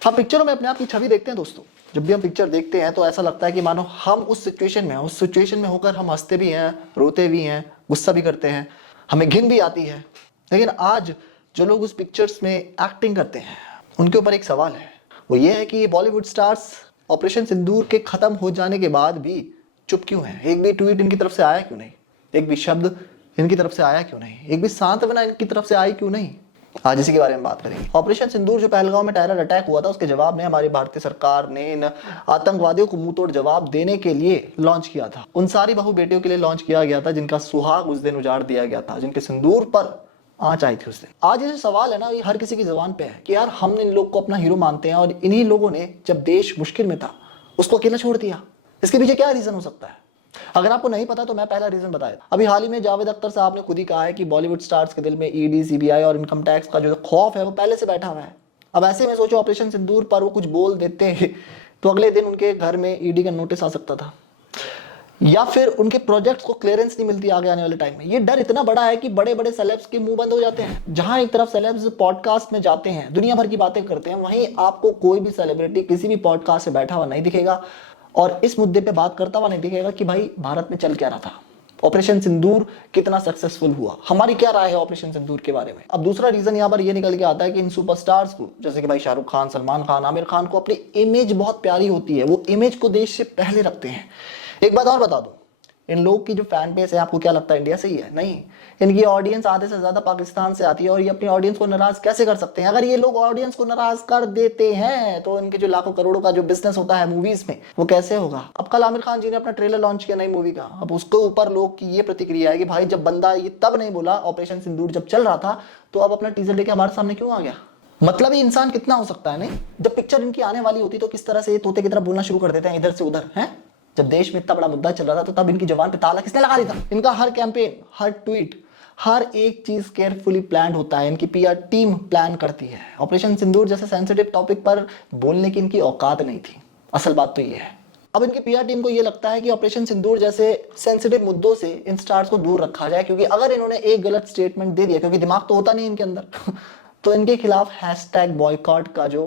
हम पिक्चरों में अपने आप की छवि देखते हैं दोस्तों। जब भी हम पिक्चर देखते हैं तो ऐसा लगता है कि मानो हम उस सिचुएशन में हैं, उस सिचुएशन में होकर हम हंसते भी हैं, रोते भी हैं, गुस्सा भी करते हैं, हमें घिन भी आती है। लेकिन आज जो लोग उस पिक्चर्स में एक्टिंग करते हैं उनके ऊपर एक सवाल है, वो ये है कि ये बॉलीवुड स्टार्स ऑपरेशन सिंदूर के खत्म हो जाने के बाद भी चुप क्यों हैं? एक भी ट्वीट इनकी तरफ से आया क्यों नहीं? एक भी शब्द इनकी तरफ से आया क्यों नहीं? एक भी सांत्वना इनकी तरफ से आई क्यों नहीं? आज इसी के बारे में बात करेंगे। ऑपरेशन सिंदूर जो पहलगांव में टेरर अटैक हुआ था, उसके जवाब में हमारी भारतीय सरकार ने इन आतंकवादियों को मुंह तोड़ जवाब देने के लिए लॉन्च किया था। उन सारी बहू बेटियों के लिए लॉन्च किया गया था जिनका सुहाग उस दिन उजाड़ दिया गया था, जिनके सिंदूर पर आंच आई थी उस दिन। आज ये जो सवाल है ना, ये हर किसी की जबान पे है कि यार हम इन लोग को अपना हीरो मानते हैं और इन्हीं लोगों ने जब देश मुश्किल में था उसको अकेला छोड़ दिया। इसके पीछे क्या रीजन हो सकता है? अगर आपको नहीं पता तो मैं पहला रीजन बताया। अभी हाल ही में जावेद अख्तर साहब ने खुद ही कहा है कि बॉलीवुड स्टार्स के दिल में ईडी, सीबीआई और इनकम टैक्स का जो खौफ है वो पहले से बैठा हुआ है। अब ऐसे में सोचो, ऑपरेशन सिंदूर पर वो कुछ बोल देते तो अगले दिन उनके घर में ईडी का नोटिस आ सकता था, या फिर उनके प्रोजेक्ट्स को क्लियरेंस नहीं मिलती आगे आने वाले टाइम में। ये डर इतना बड़ा है कि बड़े बड़े सेलेब्स के मुंह बंद हो जाते हैं। जहां एक तरफ सेलेब्स पॉडकास्ट में जाते हैं, दुनिया भर की बातें करते हैं, वहीं आपको कोई भी सेलिब्रिटी किसी भी पॉडकास्ट से बैठा हुआ नहीं दिखेगा और इस मुद्दे पे बात करता हुआ नहीं दिखेगा कि भाई भारत में चल क्या रहा था, ऑपरेशन सिंदूर कितना सक्सेसफुल हुआ, हमारी क्या राय है ऑपरेशन सिंदूर के बारे में। अब दूसरा रीजन यहाँ पर ये निकल के आता है कि इन सुपरस्टार्स को, जैसे कि भाई शाहरुख खान, सलमान खान, आमिर खान को अपनी इमेज बहुत प्यारी होती है, वो इमेज को देश से पहले रखते हैं। एक बात और बता दो, इन लोग की जो फैन बेस है, आपको क्या लगता है इंडिया से ही है? नहीं, इनकी ऑडियंस आधे से ज्यादा पाकिस्तान से आती है और ये अपनी ऑडियंस को नाराज कैसे कर सकते हैं? अगर ये लोग ऑडियंस को नाराज कर देते हैं तो इनके जो लाखों करोड़ों का जो बिजनेस होता है मूवीज में, वो कैसे होगा? अब कल आमिर खान जी ने अपना ट्रेलर लॉन्च किया नई मूवी का। अब उसके ऊपर लोग की ये प्रतिक्रिया है कि भाई जब बंदा ये तब नहीं बोला ऑपरेशन सिंदूर जब चल रहा था, तो अब अपना टीजर लेके हमारे सामने क्यों आ गया? मतलब ये इंसान कितना हो सकता है? नहीं, जब पिक्चर इनकी आने वाली होती तो किस तरह से ये तोते की तरह बोलना शुरू कर देते हैं इधर से उधर हैं। जब देश में इतना बड़ा मुद्दा चल रहा था तो तब इनकी जवान पे ताला किसने लगा दिया था? इनका हर कैंपेन, हर ट्वीट, हर एक चीज केयरफुली प्लान होता है, इनकी पीआर टीम प्लान करती है। ऑपरेशन सिंदूर जैसे सेंसिटिव टॉपिक पर बोलने की इनकी औकात नहीं थी, असल बात तो ये है। अब इनकी पीआर टीम को ये लगता है कि ऑपरेशन सिंदूर जैसे सेंसिटिव मुद्दों से इन स्टार्स को दूर रखा जाए, क्योंकि अगर इन्होंने एक गलत स्टेटमेंट दे दिया, क्योंकि दिमाग तो होता नहीं इनके अंदर तो इनके खिलाफ हैशटैग बॉयकॉट का जो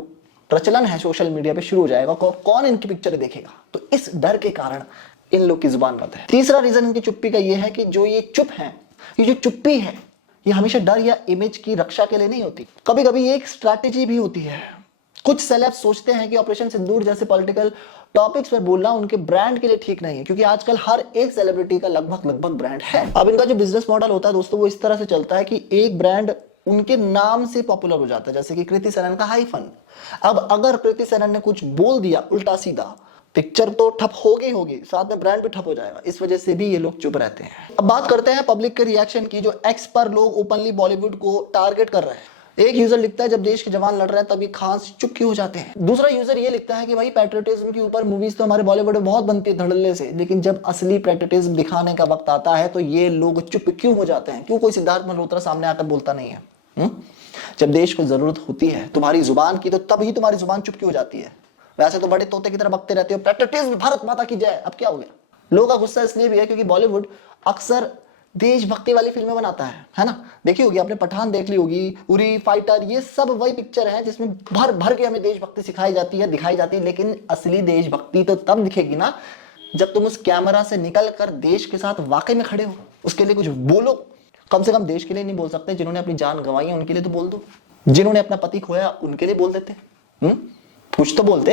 प्रचलन है सोशल मीडिया पे शुरू हो जाएगा। कौन इनकी पिक्चर देखेगा? तो इस डर के कारण इन लोग की जुबान बंद है। तीसरा रीजन इनकी चुप्पी का ये है कि जो ये चुप है, ये जो चुप्पी है, ये हमेशा डर या इमेज की रक्षा के लिए नहीं होती, कभी कभी ये एक स्ट्रैटेजी भी होती है। कुछ सेलेब्स सोचते हैं कि ऑपरेशन सिंदूर जैसे पॉलिटिकल टॉपिक्स पर बोलना उनके ब्रांड के लिए ठीक नहीं है, क्योंकि आजकल हर एक सेलिब्रिटी का लगभग ब्रांड है। अब इनका जो बिजनेस मॉडल होता है दोस्तों, वो इस तरह से चलता है कि एक ब्रांड उनके नाम से पॉपुलर हो जाता है, जैसे कि कृति सेनन का हाइफन। अब अगर कृति सेनन ने कुछ बोल दिया उल्टा सीधा, पिक्चर तो ठप होगी, साथ में ब्रांड भी ठप हो जाएगा। इस वजह से भी ये लोग चुप रहते हैं। अब बात करते हैं पब्लिक के रिएक्शन की, जो एक्स पर लोग ओपनली बॉलीवुड को टारगेट कर रहे हैं। एक यूजर लिखता है जब देश के जवान लड़ रहे हैं तब ये खान चुप क्यों हो जाते हैं। दूसरा यूजर ये लिखता है कि भाई पैट्रियटिज्म के ऊपर मूवीज तो हमारे बॉलीवुड में बहुत बनती है धड़ल्ले से, लेकिन जब असली पैट्रियटिज्म दिखाने का वक्त आता है तो ये लोग चुप क्यों हो जाते हैं? क्यों कोई सिद्धार्थ मल्होत्रा सामने आकर बोलता नहीं है? जब देश को जरूरत होती है तुम्हारी जुबान की, तो तब ही तुम्हारी जुबान चुप क्यों हो जाती है? वैसे तो बड़े तोते की तरह बकते रहते हो, पैट्रियटिज्म, भारत माता की जय। अब क्या हो गया? लोगों का गुस्सा इसलिए भी है क्योंकि बॉलीवुड अक्सर देशभक्ति वाली फिल्में बनाता है ना। देखी होगी आपने, पठान देख ली होगी, उरी, फाइटर, ये सब वही पिक्चर है जिसमें भर भर के हमें देशभक्ति सिखाई जाती है, दिखाई जाती है। लेकिन असली देशभक्ति तो तब दिखेगी ना जब तुम उस कैमरा से निकल कर देश के साथ वाकई में खड़े हो, उसके लिए कुछ बोलो। कम से कम देश के लिए नहीं बोल सकते, जिन्होंने अपनी जान गंवाई है उनके लिए तो बोल दो, जिन्होंने अपना पति खोया उनके लिए बोल देते, कुछ तो बोलते।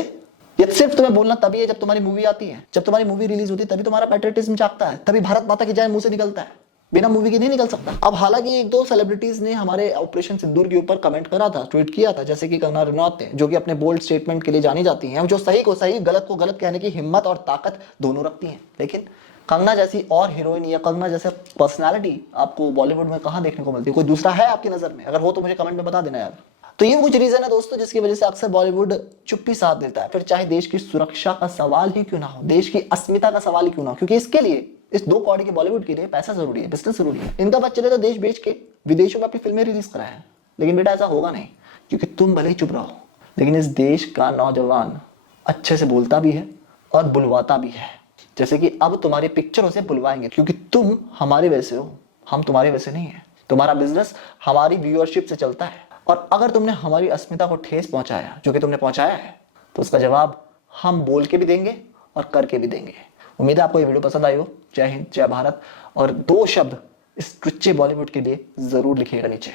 ये सिर्फ तुम्हें बोलना तभी है जब तुम्हारी मूवी आती है, जब तुम्हारी मूवी रिलीज होती है, तभी तुम्हारा पैट्रियटिज्म जागता है, तभी भारत माता की जय मुंह से निकलता है, बिना मूवी के नहीं निकल सकता। अब हालांकि एक दो सेलिब्रिटीज ने हमारे ऑपरेशन सिंदूर के ऊपर कमेंट करा था, ट्वीट किया था, जैसे कि कंगना रनौत ने, जो कि अपने बोल्ड स्टेटमेंट के लिए जानी जाती हैं, जो सही को सही, गलत को गलत कहने की हिम्मत और ताकत दोनों रखती हैं। लेकिन कंगना जैसी और हीरोइन या कंगना जैसे पर्सनालिटी आपको बॉलीवुड में कहां देखने को मिलती है? कोई दूसरा है आपकी नजर में? अगर हो तो मुझे कमेंट में बता देना यार। तो ये कुछ रीजन है दोस्तों जिसकी वजह से अक्सर बॉलीवुड चुप्पी साथ देता है, फिर चाहे देश की सुरक्षा का सवाल ही क्यों ना हो, देश की अस्मिता का सवाल ही क्यों ना हो, क्योंकि इसके लिए, इस दो कौड़ी के बॉलीवुड के लिए पैसा जरूरी है, बिजनेस जरूरी है। इनका बात चले तो देश बेच के विदेशों में अपनी फिल्में रिलीज कराए हैं, लेकिन बेटा ऐसा होगा नहीं, क्योंकि तुम भले ही चुप रहो, लेकिन इस देश का नौजवान अच्छे से बोलता भी है और बुलवाता भी है। जैसे कि अब तुम्हारी पिक्चरों से बुलवाएंगे, क्योंकि तुम हमारे वैसे हो, हम तुम्हारे वैसे नहीं है। तुम्हारा बिजनेस हमारी व्यूअरशिप से चलता है और अगर तुमने हमारी अस्मिता को ठेस पहुंचाया, जो कि तुमने पहुंचाया है, तो उसका जवाब हम बोल के भी देंगे और करके भी देंगे। उम्मीद है आपको ये वीडियो पसंद आई हो। जय हिंद, जय भारत। और 2 शब्द इस टुच्चे बॉलीवुड के लिए जरूर लिखिएगा नीचे।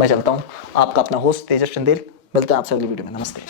मैं चलता हूं, आपका अपना होस्ट तेजस चंदेल। मिलते हैं आपसे अगली वीडियो में। नमस्ते।